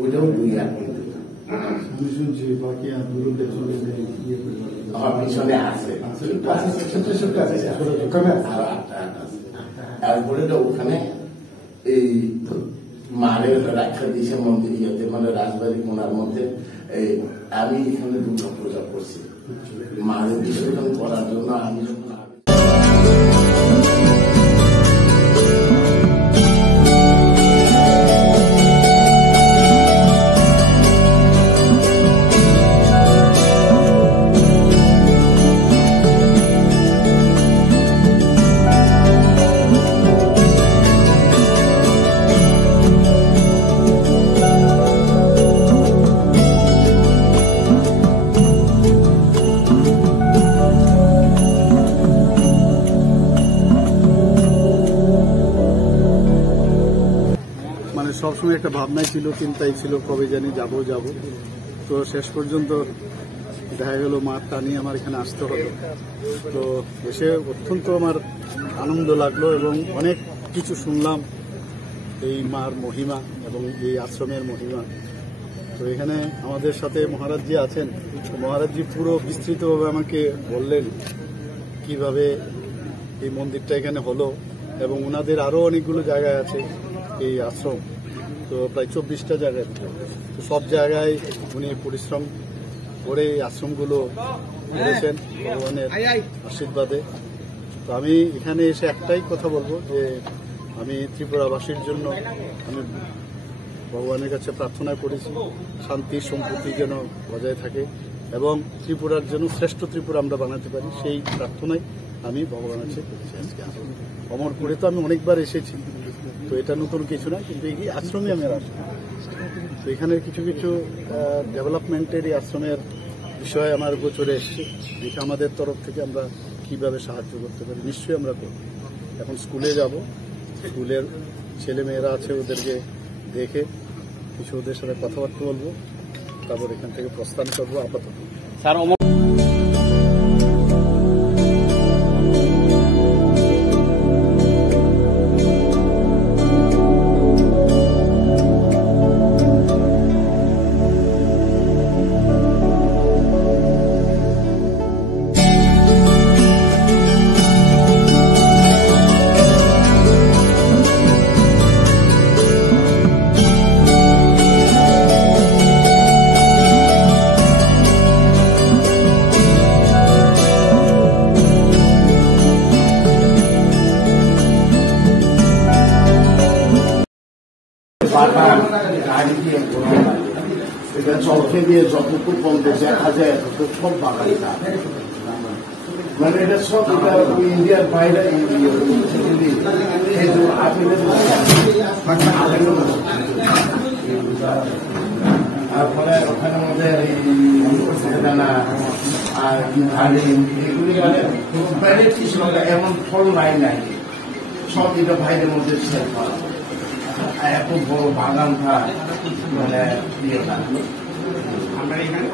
ওইটাও 2 ইয়ার কিন্তু আমি শুনছি বাকি আন্দোলন আমার পিছনে আছে তারপরে তো ওখানে এই মারের রাখা দিয়েছে মন্দির ইয়েতে মানে রাজবাড়ি কোনার মধ্যে আমি এখানে দুর্গা পূজা করছি মারের বিসর্জন করার জন্য আমি যখন সবসময় একটা ভাবনাই ছিল, চিন্তাই ছিল কবে জানি যাব। তো শেষ পর্যন্ত দেখা গেল মার টানিয়ে আমার এখানে আসতে হলো। তো এসে অত্যন্ত আমার আনন্দ লাগলো এবং অনেক কিছু শুনলাম এই মার মহিমা এবং এই আশ্রমের মহিমা। তো এখানে আমাদের সাথে মহারাজজি আছেন। মহারাজজি পুরো বিস্তৃতভাবে আমাকে বললেন কিভাবে এই মন্দিরটা এখানে হলো এবং ওনাদের আরও অনেকগুলো জায়গায় আছে এই আশ্রম, তো প্রায় 24টা জায়গায়। তো সব জায়গায় উনি পরিশ্রম করে এই আশ্রমগুলো করেছেন ভগবানের আশীর্বাদে। তো আমি এখানে এসে একটাই কথা বলবো যে আমি ত্রিপুরাবাসীর জন্য আমি ভগবানের কাছে প্রার্থনা করেছি শান্তি সম্প্রীতি যেন বজায় থাকে এবং ত্রিপুরার জন্য শ্রেষ্ঠ ত্রিপুরা আমরা বানাতে পারি, সেই প্রার্থনাই আমি ভগবানের কাছে করেছি। আজকে অমরপুরে তো আমি অনেকবার এসেছি, তো এটা নতুন কিছু না, কিন্তু এই আশ্রমে আমি আর আসি। তো এখানে কিছু ডেভেলপমেন্টের এই আশ্রমের বিষয়ে আমার গোচরে এসেছে, যেটা আমাদের তরফ থেকে আমরা কিভাবে সাহায্য করতে পারি নিশ্চয়ই আমরা করব। এখন স্কুলে যাব, স্কুলের ছেলে মেয়েরা আছে ওদেরকে দেখে কিছু ওদের সাথে কথাবার্তা বলবো, তারপর এখান থেকে প্রস্থান করবো আপাতত। স্যার এটা চলকে দিয়ে যতটুকু বন্ধ দেখা যায় সব বাগান, মানে এটা সব এটা ইন্ডিয়ার বাইরে তারপরে ওখানে আমাদের এগুলি বাইরে কিছু এমন ফল নাই সব এটা বাইরের মধ্যে সেল করা এত বড় বাগানটা মানে ইয়ে না। আমরা এখানে